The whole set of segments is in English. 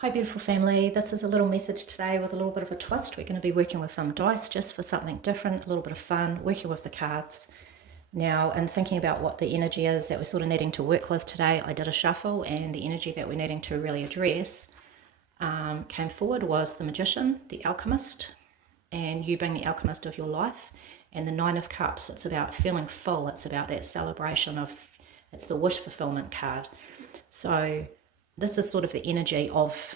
Hi beautiful family, this is a little message today with a little bit of a twist. We're going to be working with some dice just for something different, a little bit of fun, working with the cards. Now, in thinking about what the energy is that we're sort of needing to work with today, I did a shuffle and the energy that we're needing to really address came forward was the Magician, the Alchemist, and you being the alchemist of your life. And the Nine of Cups, it's about feeling full, it's about that celebration of, it's the wish fulfillment card. So this is sort of the energy of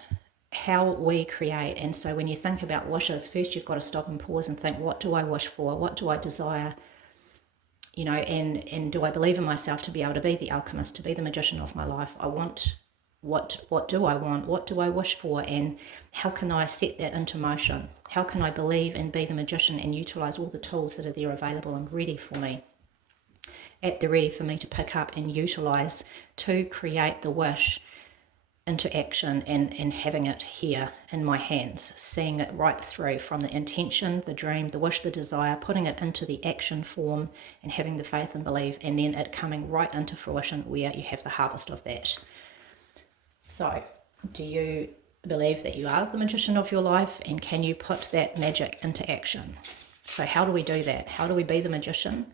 how we create. And so when you think about wishes, first you've got to stop and pause and think, what do I wish for? What do I desire? You know, and do I believe in myself to be able to be the alchemist, to be the magician of my life? I want, what do I want? What do I wish for? And how can I set that into motion? How can I believe and be the magician and utilize all the tools that are there available and ready for me? At the ready for me to pick up and utilize to create the wish into action and having it here in my hands, seeing it right through from the intention, the dream, the wish, the desire, putting it into the action form and having the faith and belief, and then it coming right into fruition where you have the harvest of that. So, do you believe that you are the magician of your life, and can you put that magic into action? So how do we do that? How do we be the magician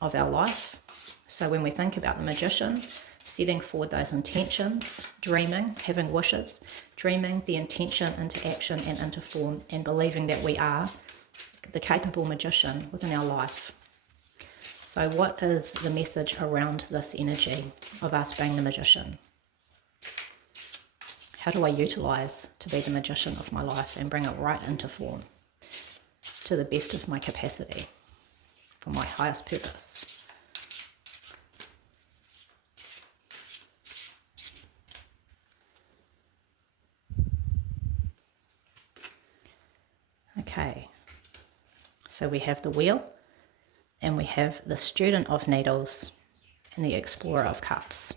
of our life? So when we think about the magician, setting forward those intentions, dreaming, having wishes, dreaming the intention into action and into form, and believing that we are the capable magician within our life. So what is the message around this energy of us being the magician? How do I utilize to be the magician of my life and bring it right into form to the best of my capacity for my highest purpose? Okay, so we have the Wheel, and we have the Student of Needles and the Explorer of Cups.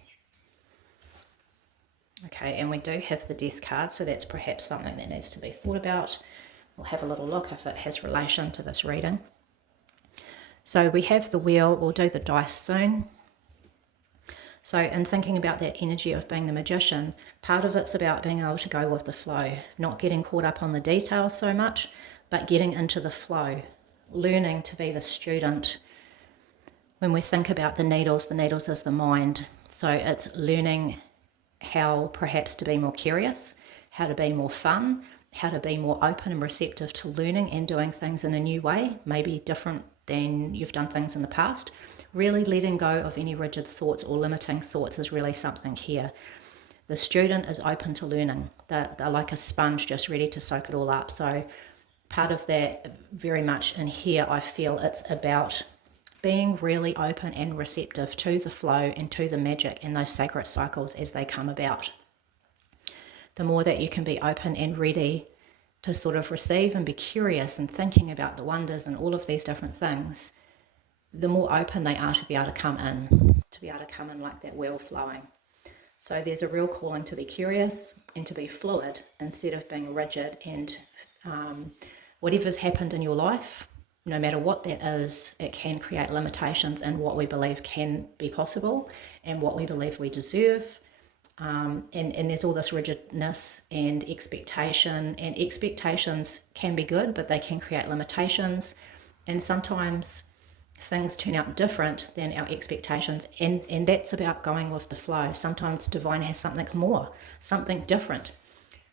Okay, and we do have the Death card, so that's perhaps something that needs to be thought about. We'll have a little look if it has relation to this reading. So we have the Wheel, we'll do the dice soon. So in thinking about that energy of being the magician, part of it's about being able to go with the flow, not getting caught up on the details so much, but getting into the flow, learning to be the student. When we think about the needles is the mind. So it's learning how perhaps to be more curious, how to be more fun, how to be more open and receptive to learning and doing things in a new way, maybe different than you've done things in the past. Really letting go of any rigid thoughts or limiting thoughts is really something here. The student is open to learning. They're like a sponge, just ready to soak it all up. So part of that very much in here, I feel it's about being really open and receptive to the flow and to the magic and those sacred cycles as they come about. The more that you can be open and ready to sort of receive and be curious and thinking about the wonders and all of these different things, the more open they are to be able to come in like that wheel flowing. So there's a real calling to be curious and to be fluid instead of being rigid, and whatever's happened in your life, no matter what that is, it can create limitations in what we believe can be possible and what we believe we deserve. And there's all this rigidness and expectations can be good, but they can create limitations. And sometimes things turn out different than our expectations, and that's about going with the flow. Sometimes divine has something more, something different.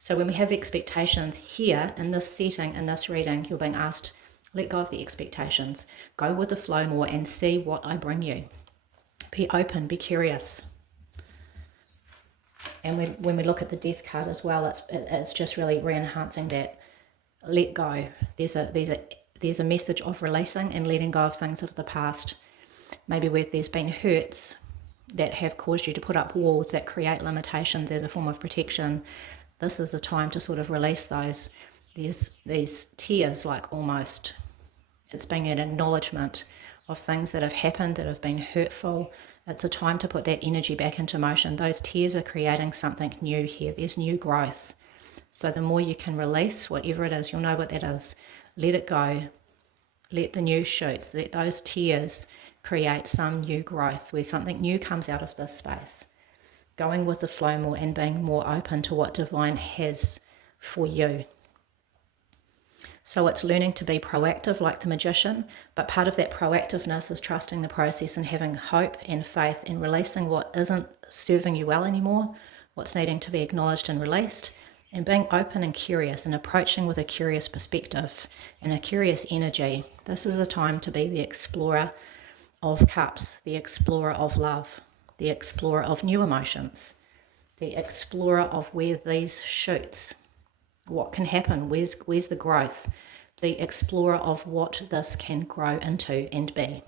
So when we have expectations here in this setting, in this reading, you're being asked, let go of the expectations, go with the flow more and see what I bring you. Be open, be curious. And when we look at the Death card as well, it's just really re-enhancing that let go. There's a message of releasing and letting go of things of the past. Maybe where there's been hurts that have caused you to put up walls that create limitations as a form of protection. This is the time to sort of release those. There's these tears, like almost, it's being an acknowledgement of things that have happened that have been hurtful. It's a time to put that energy back into motion. Those tears are creating something new here. There's new growth. So the more you can release whatever it is, you'll know what that is. Let it go. Let the new shoots, let those tears create some new growth where something new comes out of this space. going with the flow more and being more open to what divine has for you. So it's learning to be proactive like the magician, but part of that proactiveness is trusting the process and having hope and faith and releasing what isn't serving you well anymore, what's needing to be acknowledged and released, and being open and curious and approaching with a curious perspective and a curious energy. This is a time to be the explorer of cups, the explorer of love, the explorer of new emotions, the explorer of where these shoots, what can happen, where's the growth, the explorer of what this can grow into and be.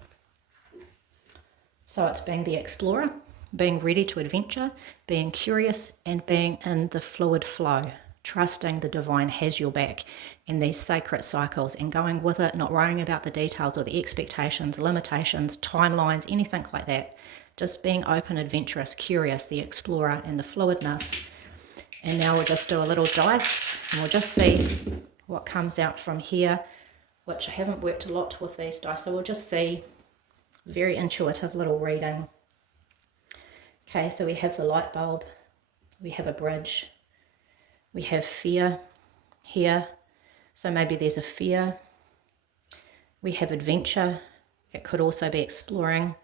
So it's being the explorer, being ready to adventure, being curious, and being in the fluid flow, trusting the divine has your back in these sacred cycles and going with it, not worrying about the details or the expectations, limitations, timelines, anything like that. Just being open, adventurous, curious, the explorer, and the fluidness. And now we'll just do a little dice and we'll just see what comes out from here, which I haven't worked a lot with these dice. So we'll just see, very intuitive little reading. Okay, so we have the light bulb, we have a bridge, we have fear here. So maybe there's a fear. We have adventure. It could also be exploring.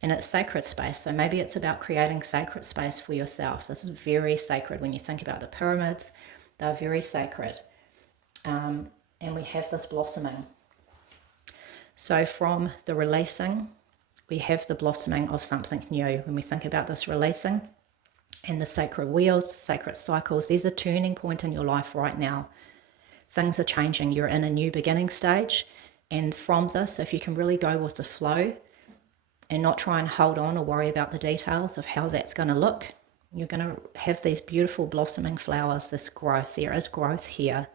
And it's sacred space. So maybe it's about creating sacred space for yourself. This is very sacred. When you think about the pyramids, they're very sacred. And we have this blossoming. So from the releasing, we have the blossoming of something new. When we think about this releasing and the sacred wheels, sacred cycles, there's a turning point in your life right now. Things are changing. You're in a new beginning stage. And from this, if you can really go with the flow, and not try and hold on or worry about the details of how that's going to look, you're going to have these beautiful blossoming flowers, this growth. There is growth here.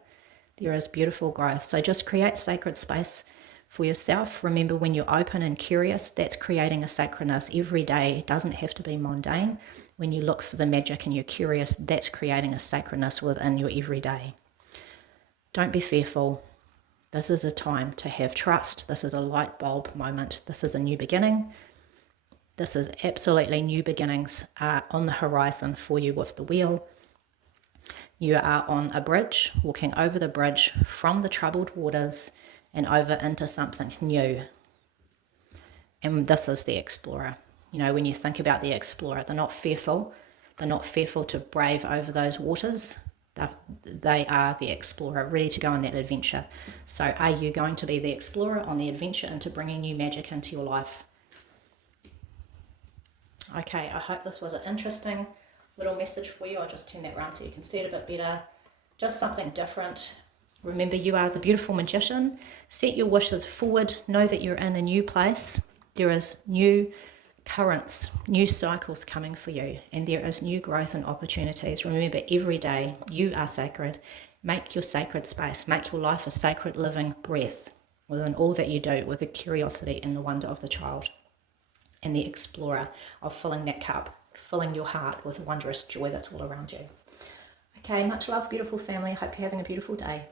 There is beautiful growth. So just create sacred space for yourself. Remember, when you're open and curious, that's creating a sacredness every day. It doesn't have to be mundane. When you look for the magic and you're curious, that's creating a sacredness within your everyday. Don't be fearful. This is a time to have trust. This is a light bulb moment. This is a new beginning. This is absolutely new beginnings are on the horizon for you with the wheel. You are on a bridge, walking over the bridge from the troubled waters and over into something new. And this is the explorer. You know, when you think about the explorer, they're not fearful. They're not fearful to brave over those waters. They are the explorer, ready to go on that adventure. So are you going to be the explorer on the adventure into bringing new magic into your life? Okay, I hope this was an interesting little message for you. I'll just turn that around so you can see it a bit better. Just something different. Remember, you are the beautiful magician. Set your wishes forward. Know that you're in a new place. There is new currents, new cycles coming for you, and there is new growth and opportunities. Remember, every day you are sacred. Make your sacred space. Make your life a sacred living breath within all that you do, with the curiosity and the wonder of the child and the explorer of filling that cup, filling your heart with wondrous joy that's all around you. Okay, much love, beautiful family. I hope you're having a beautiful day.